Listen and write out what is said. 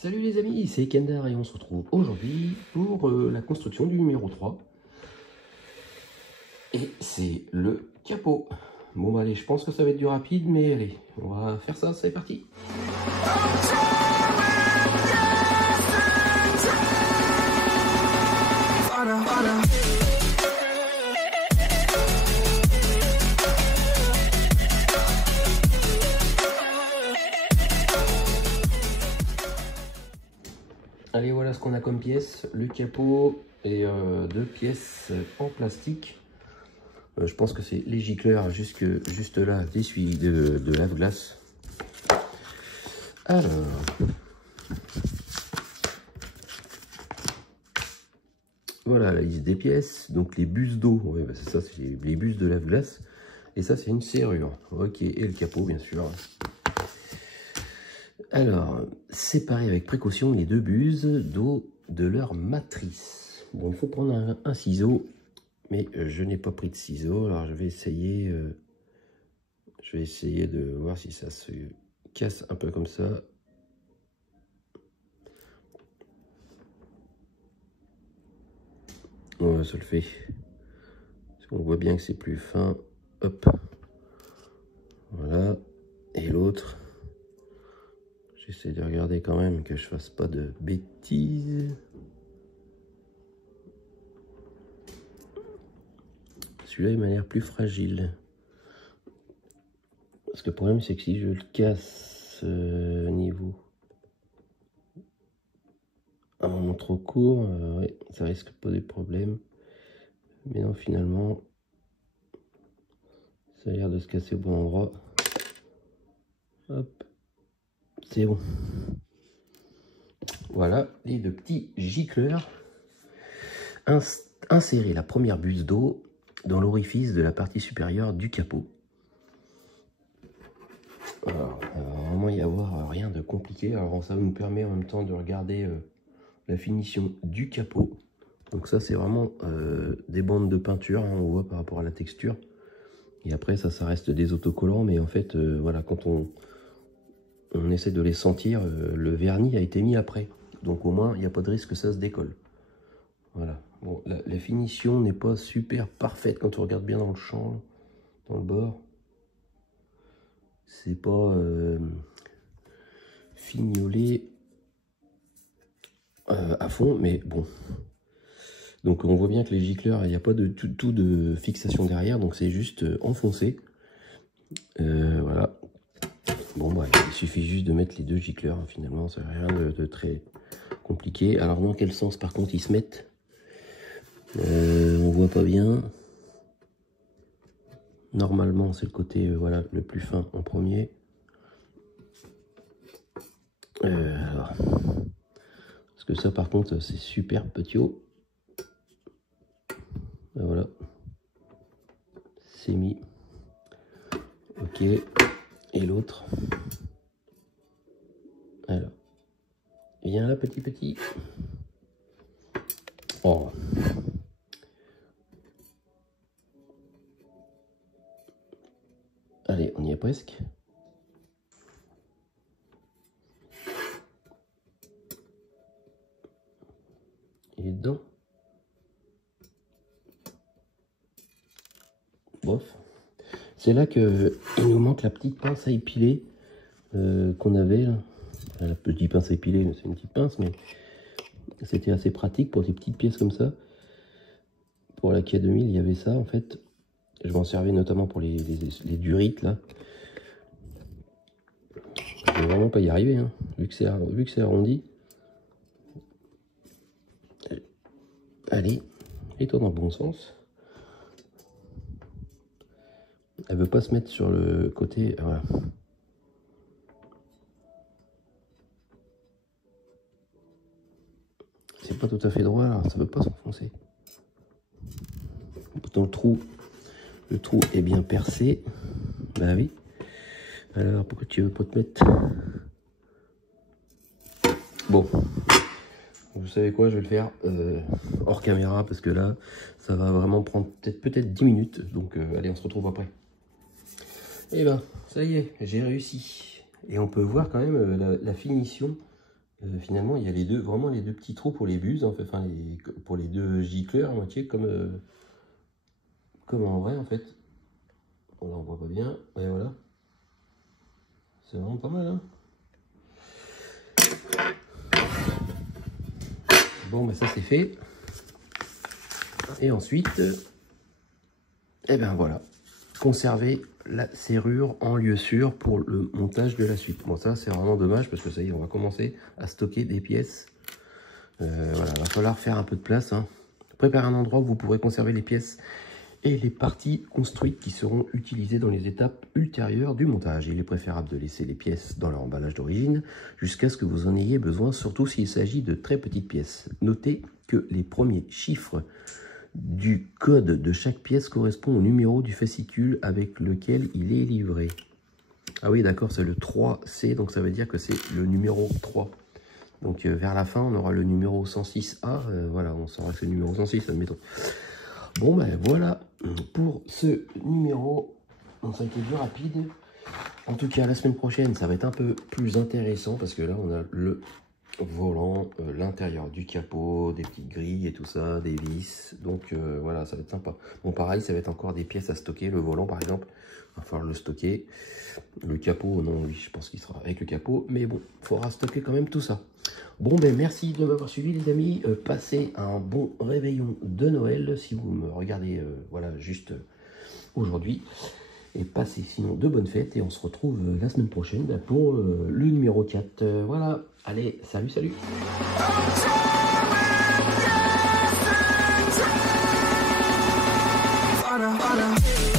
Salut les amis, c'est Kendar et on se retrouve aujourd'hui pour la construction du numéro 3. Et c'est le capot. Bon bah allez, je pense que ça va être du rapide, mais allez, on va faire ça, c'est parti. Allez, voilà ce qu'on a comme pièces, le capot et deux pièces en plastique. Je pense que c'est les gicleurs juste là, d'essuie de lave-glace. Alors, voilà la liste des pièces. Donc les bus d'eau, ouais, bah c'est ça, c'est les bus de lave-glace. Et ça, c'est une serrure. Ok, et le capot, bien sûr. Alors, séparer avec précaution les deux buses d'eau de leur matrice. Bon, il faut prendre un ciseau, mais je n'ai pas pris de ciseaux. Alors, je vais essayer de voir si ça se casse un peu comme ça. Ouais, ça le fait. Parce qu'on voit bien que c'est plus fin. Hop. Voilà. Et l'autre. J'essaie de regarder quand même que je fasse pas de bêtises. Celui-là, il m'a l'air plus fragile. Parce que le problème, c'est que si je le casse au niveau à un moment trop court, ouais, ça risque de poser problème. Mais non, finalement, ça a l'air de se casser au bon endroit. Hop, c'est bon. Voilà, les deux petits gicleurs. Insérer la première buse d'eau dans l'orifice de la partie supérieure du capot. Alors, vraiment y avoir rien de compliqué. Alors ça nous permet en même temps de regarder la finition du capot. Donc ça c'est vraiment des bandes de peinture, hein, on voit par rapport à la texture. Et après ça reste des autocollants, mais en fait voilà, quand on essaie de les sentir, le vernis a été mis après. Donc au moins il n'y a pas de risque que ça se décolle. Voilà. Bon, la finition n'est pas super parfaite quand on regarde bien dans le champ, dans le bord. C'est pas fignolé à fond, mais bon. Donc on voit bien que les gicleurs, il n'y a pas de tout de fixation derrière, donc c'est juste enfoncé. Voilà. Bon bah il suffit juste de mettre les deux gicleurs, hein, finalement, ça n'a rien de très compliqué. Alors dans quel sens par contre ils se mettent? On voit pas bien. Normalement c'est le côté voilà, le plus fin en premier. Alors, parce que ça par contre c'est super petit haut. Voilà, c'est mis. Ok, et l'autre. Alors, viens là petit. Oh. Allez, on y est presque. Il est dedans. Bof. C'est là que il nous manque la petite pince à épiler qu'on avait là. Enfin, la petite pince à épiler, c'est une petite pince, mais c'était assez pratique pour des petites pièces comme ça. Pour la Kia 2000, il y avait ça en fait. Je m'en servais notamment pour les durites là. Je vais vraiment pas y arriver, hein, vu que c'est arrondi. Allez, et toi dans le bon sens. Elle veut pas se mettre sur le côté. Voilà. C'est pas tout à fait droit, alors ça veut pas s'enfoncer. Pourtant le trou est bien percé. Bah oui. Alors pourquoi tu veux pas te mettre? Bon. Vous savez quoi, je vais le faire hors caméra parce que là, ça va vraiment prendre peut-être 10 minutes. Donc allez, on se retrouve après. Et ben, ça y est, j'ai réussi. Et on peut voir quand même la finition Finalement, il y a les deux, vraiment les deux petits trous pour les buses, en fait, enfin, pour les deux gicleurs à moitié, comme en vrai, en fait. Bon, là, on voit pas bien, et voilà. C'est vraiment pas mal, hein. Bon, bah ça c'est fait. Et ensuite, eh ben voilà, conserver la serrure en lieu sûr pour le montage de la suite. Bon, ça c'est vraiment dommage parce que ça y est, on va commencer à stocker des pièces. Voilà, il va falloir faire un peu de place, hein. Préparer un endroit où vous pourrez conserver les pièces et les parties construites qui seront utilisées dans les étapes ultérieures du montage. Il est préférable de laisser les pièces dans leur emballage d'origine jusqu'à ce que vous en ayez besoin, surtout s'il s'agit de très petites pièces. Notez que les premiers chiffres du code de chaque pièce correspond au numéro du fascicule avec lequel il est livré. Ah oui, d'accord, c'est le 3C, donc ça veut dire que c'est le numéro 3. Donc vers la fin, on aura le numéro 106A. Voilà, on saura que c'est le numéro 106, admettons. Bon, ben voilà pour ce numéro. Donc ça a été plus rapide. En tout cas, la semaine prochaine, ça va être un peu plus intéressant parce que là, on a le volant, l'intérieur du capot, des petites grilles et tout ça, des vis. Donc voilà, ça va être sympa. Bon, pareil, ça va être encore des pièces à stocker. Le volant, par exemple, il va falloir le stocker. Le capot, non, lui, je pense qu'il sera avec le capot. Mais bon, il faudra stocker quand même tout ça. Bon, ben merci de m'avoir suivi, les amis. Passez un bon réveillon de Noël si vous me regardez, voilà, juste aujourd'hui. Et passez sinon de bonnes fêtes. Et on se retrouve la semaine prochaine pour le numéro 4. Voilà, allez, salut, salut. Hola.